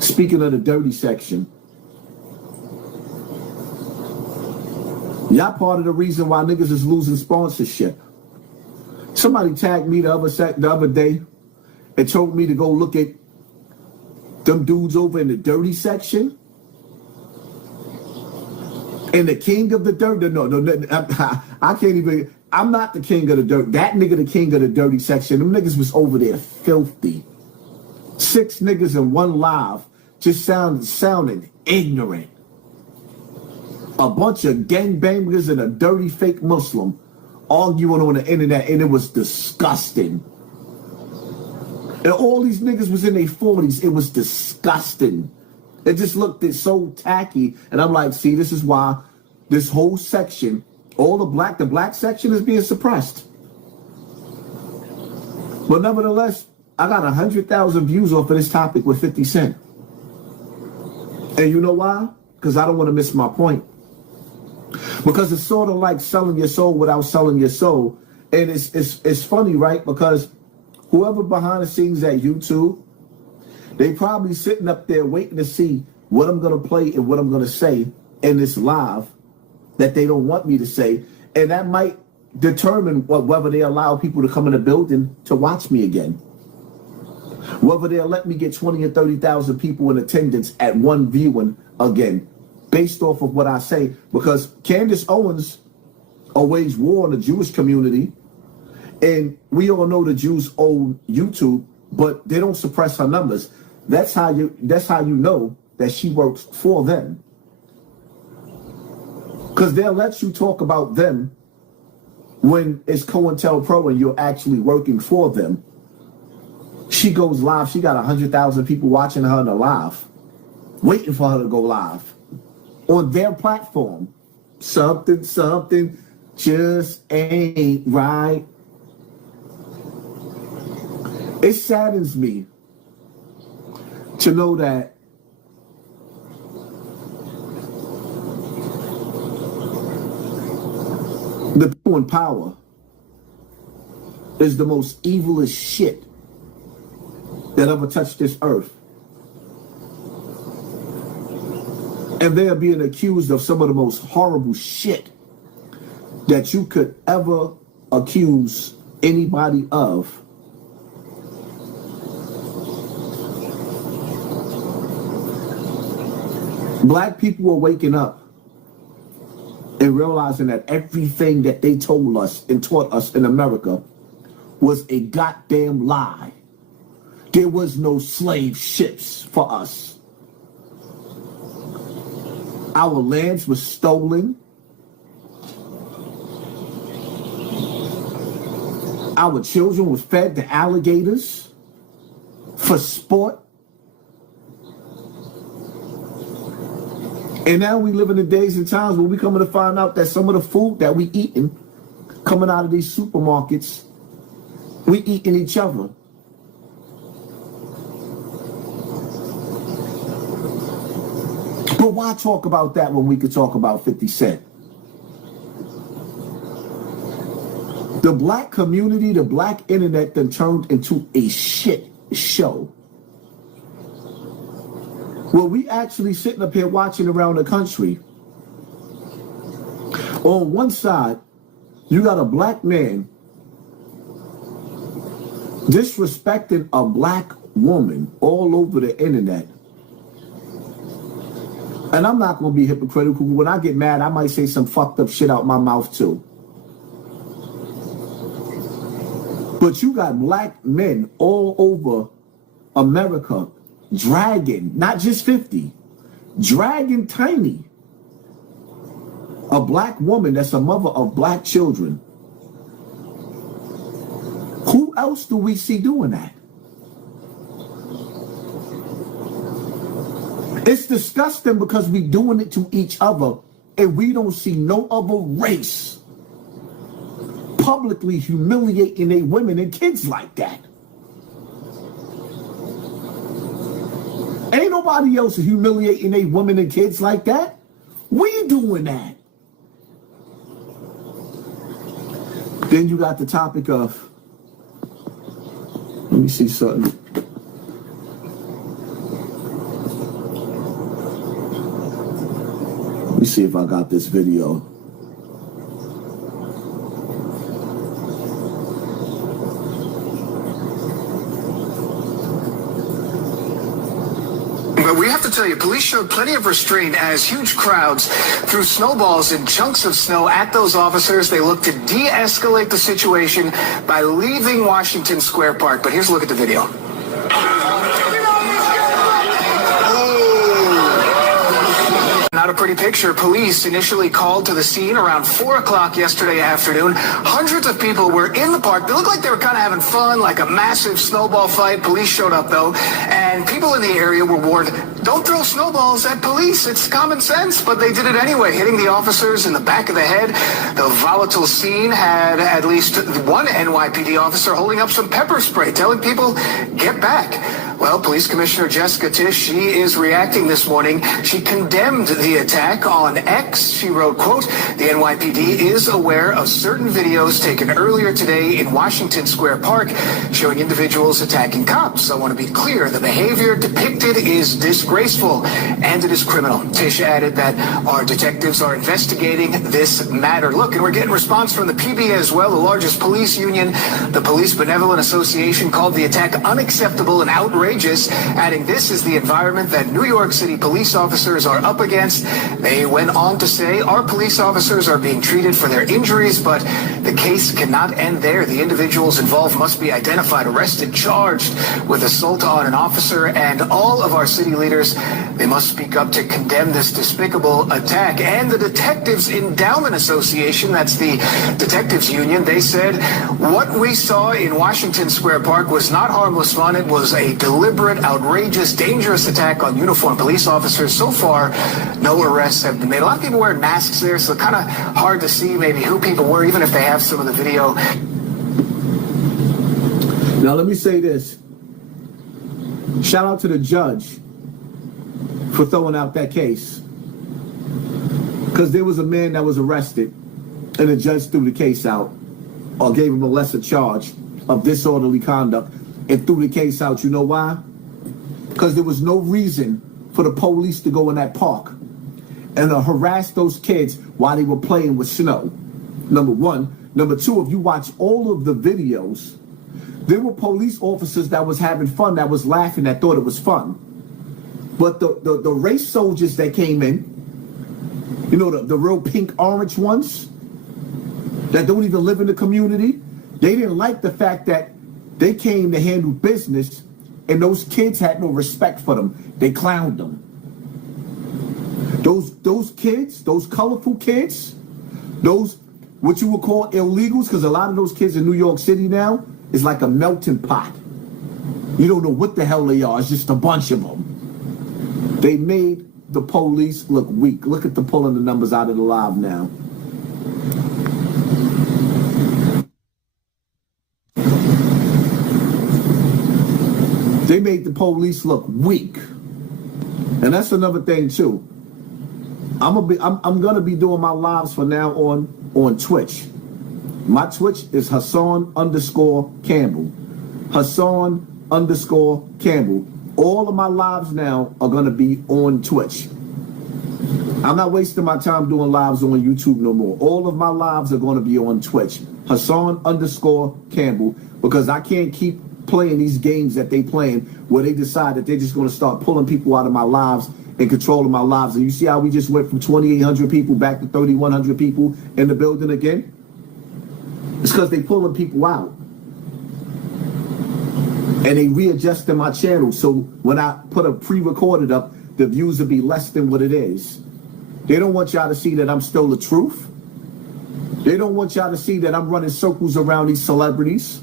Speaking of the dirty section, y'all part of the reason why niggas is losing sponsorship. Somebody tagged me the other day and told me to go look at them dudes over in the dirty section. And the king of the dirt. No, I can't even. I'm not the king of the dirt. That nigga the king of the dirty section. Them niggas was over there filthy. 6 niggas in one live just sounded ignorant. A bunch of gangbangers and a dirty fake Muslim arguing on the internet, and it was disgusting. And all these niggas was in their 40s. It was disgusting. It just looked so tacky. And I'm like, see, this is why this whole section, all the black section is being suppressed. But nevertheless, I got 100,000 views off of this topic with 50 Cent. And you know why? Because I don't want to miss my point. Because it's sort of like selling your soul without selling your soul. And it's funny, right? Because whoever behind the scenes at YouTube, they probably sitting up there waiting to see what I'm going to play and what I'm going to say in this live that they don't want me to say. And that might determine whether they allow people to come in the building to watch me again. Whether they'll let me get 20 or 30,000 people in attendance at one viewing again, based off of what I say. Because Candace Owens waged war on the Jewish community. And we all know the Jews own YouTube, but they don't suppress her numbers. That's how you know that she works for them. Because they'll let you talk about them when it's COINTELPRO and you're actually working for them. She goes live. She got 100,000 people watching her in the live, waiting for her to go live on their platform. Something just ain't right. It saddens me to know that the people in power is the most evilest shit that ever touched this earth. And they are being accused of some of the most horrible shit that you could ever accuse anybody of. Black people are waking up and realizing that everything that they told us and taught us in America was a goddamn lie. There was no slave ships for us. Our lands were stolen. Our children were fed to alligators for sport. And now we live in the days and times where we coming to find out that some of the food that we eating coming out of these supermarkets, we eating each other. But why talk about that when we could talk about 50 Cent? The black community, the black internet then turned into a shit show. Well, we actually sitting up here watching around the country. On one side, you got a black man disrespecting a black woman all over the internet. And I'm not going to be hypocritical. When I get mad, I might say some fucked up shit out my mouth too. But you got black men all over America dragging, not just 50, dragging Tiny, a black woman that's a mother of black children. Who else do we see doing that? It's disgusting because we doing it to each other and we don't see no other race publicly humiliating their women and kids like that. Ain't nobody else humiliating their women and kids like that. We doing that. Then you got the topic of, let me see something. see if I got this video. But we have to tell you, police showed plenty of restraint as huge crowds threw snowballs and chunks of snow at those officers. They looked to de-escalate the situation by leaving Washington Square Park. But here's a look at the video. Not a pretty picture. Police initially called to the scene around 4 o'clock yesterday afternoon. Hundreds of people were in the park. They looked like they were kind of having fun, like a massive snowball fight. Police showed up, though, and people in the area were warned, don't throw snowballs at police. It's common sense, but they did it anyway, hitting the officers in the back of the head. The volatile scene had at least one NYPD officer holding up some pepper spray, telling people, get back. Well, Police Commissioner Jessica Tisch, she is reacting this morning. She condemned the attack on X. She wrote, quote, the NYPD is aware of certain videos taken earlier today in Washington Square Park showing individuals attacking cops. I want to be clear, the behavior depicted is disgraceful and it is criminal. Tisch added that our detectives are investigating this matter. Look, and we're getting response from the PBA as well, the largest police union. The Police Benevolent Association called the attack unacceptable and outrageous, adding this is the environment that New York City police officers are up against. They went on to say our police officers are being treated for their injuries, but the case cannot end there. The individuals involved must be identified, arrested, charged with assault on an officer, and all of our city leaders, they must speak up to condemn this despicable attack. And the Detectives Endowment Association, that's the detectives union, they said what we saw in Washington Square Park was not harmless fun. It was a deliberate, outrageous, dangerous attack on uniformed police officers. So far, no arrests have been made. A lot of people wearing masks there, so kind of hard to see maybe who people were, even if they have some of the video. Now, let me say this. Shout out to the judge for throwing out that case. Because there was a man that was arrested, and the judge threw the case out, or gave him a lesser charge of disorderly conduct, and threw the case out. You know why? Because there was no reason for the police to go in that park and harass those kids while they were playing with snow. Number one. Number two, if you watch all of the videos, there were police officers that was having fun, that was laughing, that thought it was fun. But the race soldiers that came in, you know, the real pink orange ones that don't even live in the community, they didn't like the fact that they came to handle business and those kids had no respect for them. They clowned them. Those kids, those colorful kids, those what you would call illegals, because a lot of those kids in New York City now is like a melting pot. You don't know what the hell they are. It's just a bunch of them. They made the police look weak. Look at the pulling the numbers out of the live now. They made the police look weak. And that's another thing too. I'm gonna be doing my lives from now on Twitch. My Twitch is Hassan_Campbell. Hassan_Campbell. All of my lives now are gonna be on Twitch. I'm not wasting my time doing lives on YouTube no more. All of my lives are gonna be on Twitch. Hassan_Campbell, because I can't keep playing these games that they playing where they decide that they're just going to start pulling people out of my lives and controlling my lives. And you see how we just went from 2,800 people back to 3,100 people in the building again? It's because they pulling people out. And they readjusting my channel. So when I put a pre-recorded up, the views will be less than what it is. They don't want y'all to see that I'm still the truth. They don't want y'all to see that I'm running circles around these celebrities.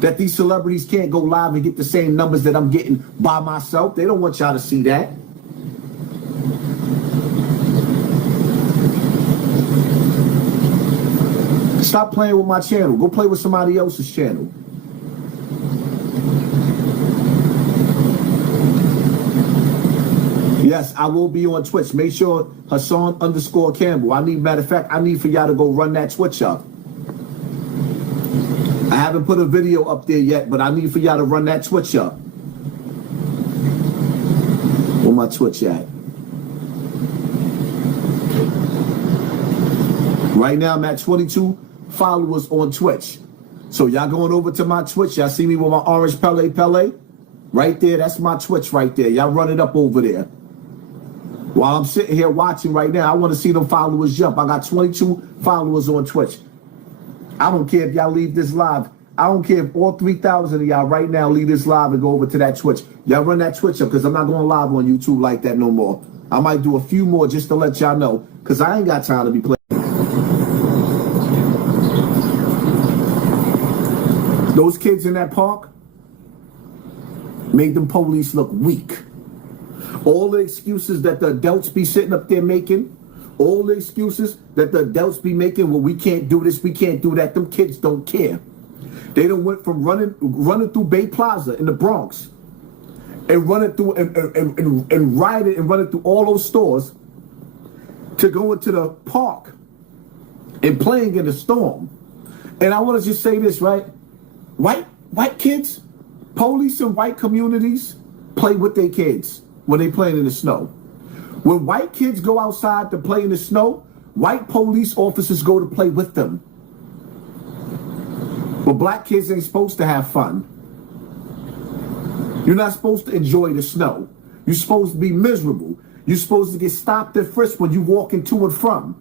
That these celebrities can't go live and get the same numbers that I'm getting by myself. They don't want y'all to see that. Stop playing with my channel. Go play with somebody else's channel. Yes, I will be on Twitch. Make sure Hassan_Campbell. Matter of fact, I need for y'all to go run that Twitch up. I haven't put a video up there yet, but I need for y'all to run that Twitch up. Where my Twitch at? Right now, I'm at 22 followers on Twitch. So y'all going over to my Twitch. Y'all see me with my orange Pele. Right there, that's my Twitch right there. Y'all run it up over there. While I'm sitting here watching right now, I want to see them followers jump. I got 22 followers on Twitch. I don't care if y'all leave this live. I don't care if all 3,000 of y'all right now leave this live and go over to that Twitch. Y'all run that Twitch up because I'm not going live on YouTube like that no more. I might do a few more just to let y'all know because I ain't got time to be playing. Those kids in that park made them police look weak. All the excuses that the adults be sitting up there making, all the excuses that the adults be making, well, we can't do this, we can't do that, them kids don't care. They done went from running through Bay Plaza in the Bronx and running through and riding and running through all those stores to go into the park and playing in the storm. And I want to just say this, right? White kids, police in white communities play with their kids when they playing in the snow. When white kids go outside to play in the snow, white police officers go to play with them. But black kids ain't supposed to have fun. You're not supposed to enjoy the snow. You're supposed to be miserable. You're supposed to get stopped and frisked when you walking to and from.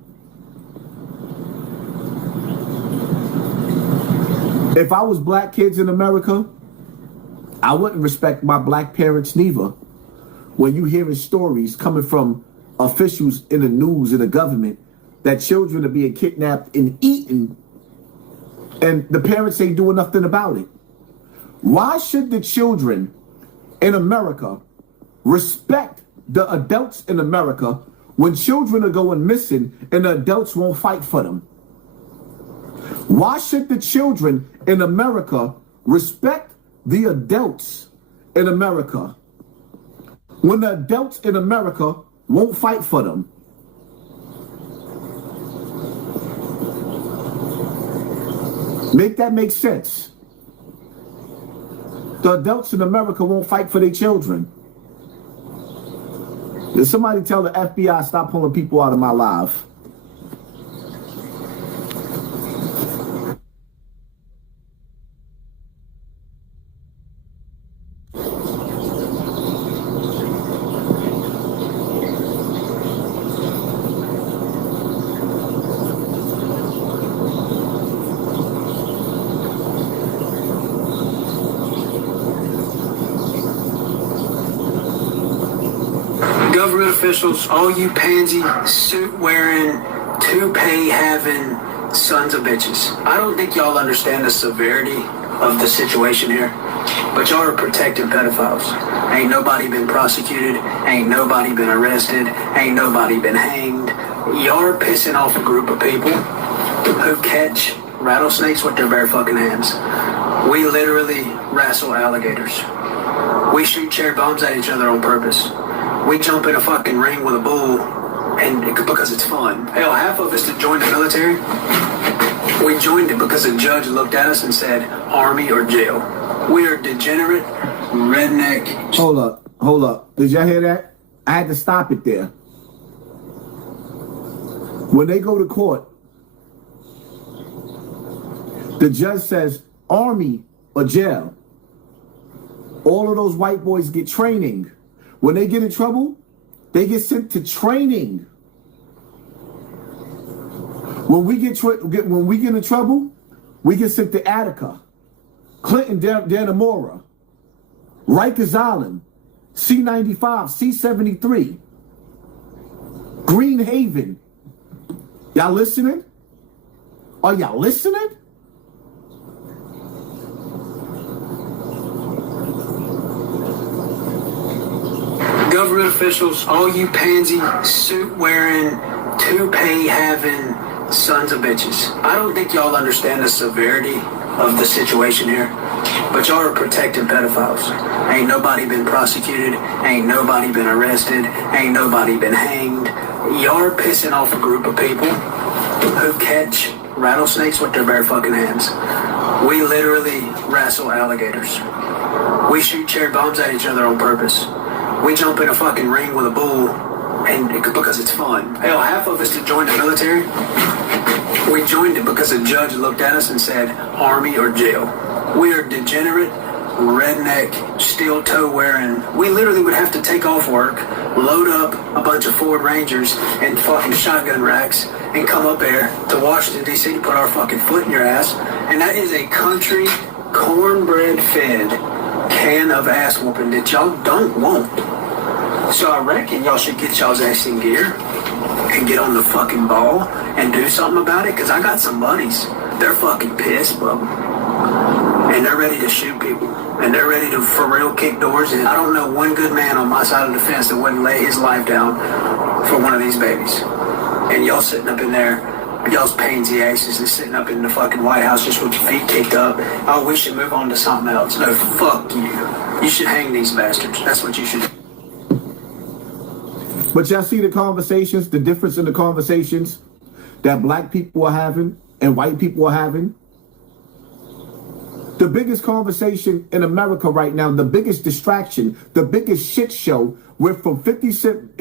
If I was black kids in America, I wouldn't respect my black parents neither. When you hearing stories coming from officials in the news and the government that children are being kidnapped and eaten and the parents ain't doing nothing about it. Why should the children in America respect the adults in America when children are going missing and the adults won't fight for them? Why should the children in America respect the adults in America when the adults in America won't fight for them? Make that make sense. The adults in America won't fight for their children. Did somebody tell the FBI stop pulling people out of my live? Government officials, all you pansy, suit-wearing, toupee-having sons of bitches. I don't think y'all understand the severity of the situation here, but y'all are protecting pedophiles. Ain't nobody been prosecuted, ain't nobody been arrested, ain't nobody been hanged. Y'all are pissing off a group of people who catch rattlesnakes with their bare fucking hands. We literally wrestle alligators. We shoot cherry bombs at each other on purpose. We jump in a fucking ring with a bull and because it's fun. Hell, half of us that joined the military, we joined it because a judge looked at us and said, Army or jail. We are degenerate, redneck. Hold up. Did y'all hear that? I had to stop it there. When they go to court, the judge says, Army or jail. All of those white boys get training. When they get in trouble, they get sent to training. When we get in trouble, we get sent to Attica, Clinton, Dannemora, Rikers Island, C-95, C-73, Green Haven. Y'all listening? Are y'all listening? Government officials, all you pansy, suit-wearing, toupee-having sons of bitches. I don't think y'all understand the severity of the situation here, but y'all are protecting pedophiles. Ain't nobody been prosecuted, ain't nobody been arrested, ain't nobody been hanged. Y'all are pissing off a group of people who catch rattlesnakes with their bare fucking hands. We literally wrestle alligators. We shoot cherry bombs at each other on purpose. We jump in a fucking ring with a bull and because it's fun. Hell, half of us that joined the military, We joined it because a judge looked at us and said, Army or jail. We are degenerate, redneck, steel toe wearing. We literally would have to take off work, load up a bunch of Ford Rangers and fucking shotgun racks and come up there to Washington, D.C. to put our fucking foot in your ass. And that is a country cornbread fed can of ass whooping that y'all don't want. So I reckon y'all should get y'all's ass in gear and get on the fucking ball and do something about it, because I got some buddies. They're fucking pissed, bub. And they're ready to shoot people. And they're ready to, for real, kick doors in. I don't know one good man on my side of the fence that wouldn't lay his life down for one of these babies. And y'all sitting up in there, y'all's pansy asses is sitting up in the fucking White House just with your feet kicked up. Oh, we should move on to something else. No, fuck you. You should hang these bastards. That's what you should do. But y'all see the conversations, the difference in the conversations that black people are having and white people are having? The biggest conversation in America right now, the biggest distraction, the biggest shit show went from 50 Cent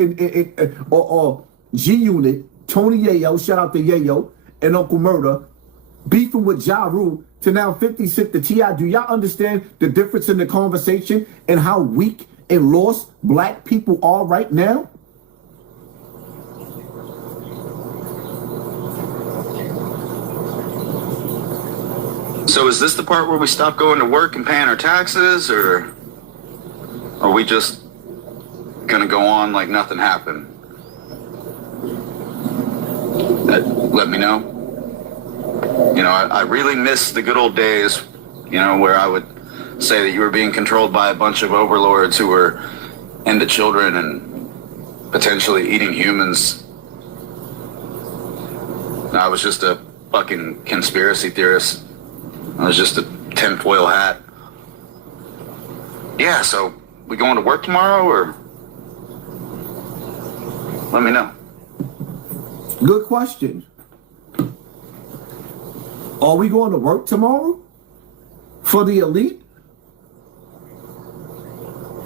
or G-Unit, Tony Yayo, shout out to Yayo, and Uncle Murder, beefing with Ja Rule, to now 50 Cent to T.I. Do y'all understand the difference in the conversation and how weak and lost black people are right now? So is this the part where we stop going to work and paying our taxes, or are we just gonna go on like nothing happened? Let me know. You know, I really miss the good old days, you know, where I would say that you were being controlled by a bunch of overlords who were into children and potentially eating humans. I was just a fucking conspiracy theorist. I was just a tinfoil hat. Yeah, so we going to work tomorrow, or? Let me know. Good question. Are we going to work tomorrow for the elite?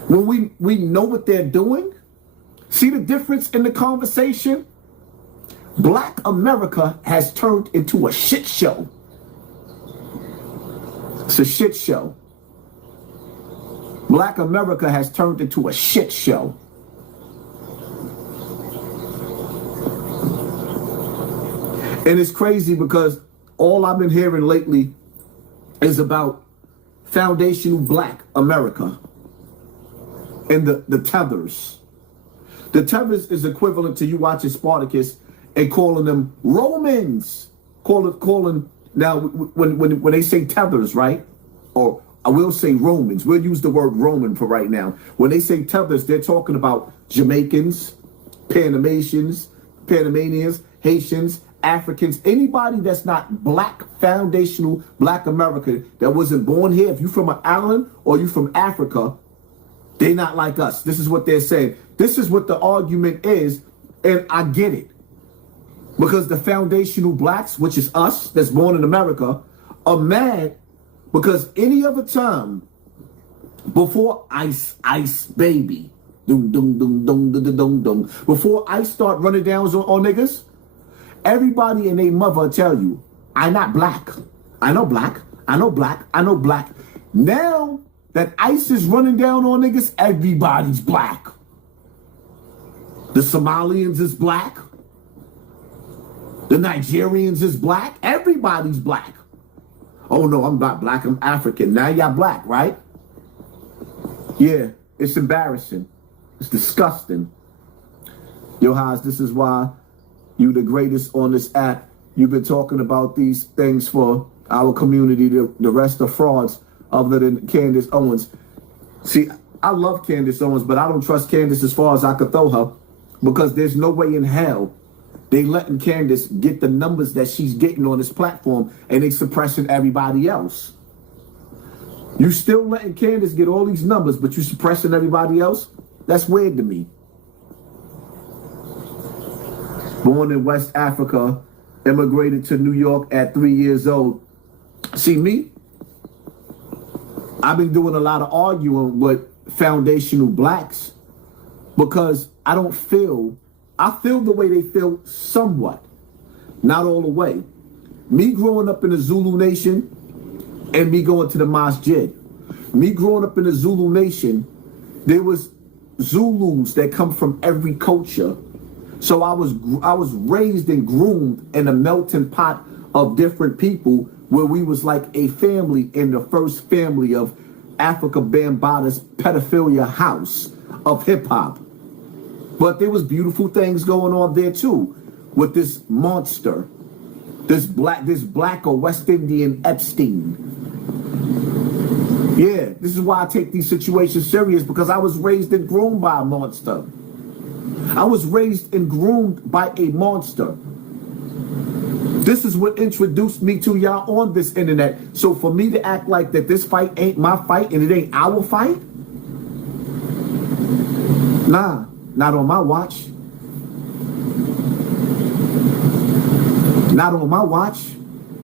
When we know what they're doing? See the difference in the conversation? Black America has turned into a shit show. It's a shit show. Black America has turned into a shit show. And it's crazy because all I've been hearing lately is about foundational black America and the tethers. The tethers is equivalent to you watching Spartacus and calling them Romans. Calling now when they say tethers, right? Or I will say Romans. We'll use the word Roman for right now. When they say tethers, they're talking about Jamaicans, Panamanians, Haitians, Africans, anybody that's not black, foundational black America that wasn't born here. If you from an island or you from Africa, they not like us. This is what they're saying. This is what the argument is, and I get it. Because the foundational blacks, which is us, that's born in America, are mad because any other time before Ice Baby, before Ice start running down on niggas, everybody and their mother tell you, I not black. I know black. I know black. I know black. Now that Ice is running down on niggas, everybody's black. The Somalians is black. The Nigerians is black. Everybody's black. Oh no, I'm not black. I'm African. Now y'all black, right? Yeah, it's embarrassing. It's disgusting. Yo, Haas, this is why you the greatest on this app. You've been talking about these things for our community. The rest are frauds other than Candace Owens. See, I love Candace Owens, but I don't trust Candace as far as I could throw her because there's no way in hell they letting Candace get the numbers that she's getting on this platform and they suppressing everybody else. You still letting Candace get all these numbers, but you suppressing everybody else? That's weird to me. Born in West Africa, immigrated to New York at 3 years old. See me? I've been doing a lot of arguing with foundational blacks because I feel the way they feel somewhat, not all the way. me growing up in the Zulu Nation and me going to the masjid. Me growing up in the Zulu Nation, there was Zulus that come from every culture. So I was raised and groomed in a melting pot of different people where we was like a family in the first family of Africa Bambaata's pedophilia house of hip hop. But there was beautiful things going on there too with this monster, this black or West Indian Epstein. Yeah, this is why I take these situations serious, because I was raised and groomed by a monster. I was raised and groomed by a monster. This is what introduced me to y'all on this internet. So for me to act like that this fight ain't my fight and it ain't our fight? Nah, not on my watch. Not on my watch.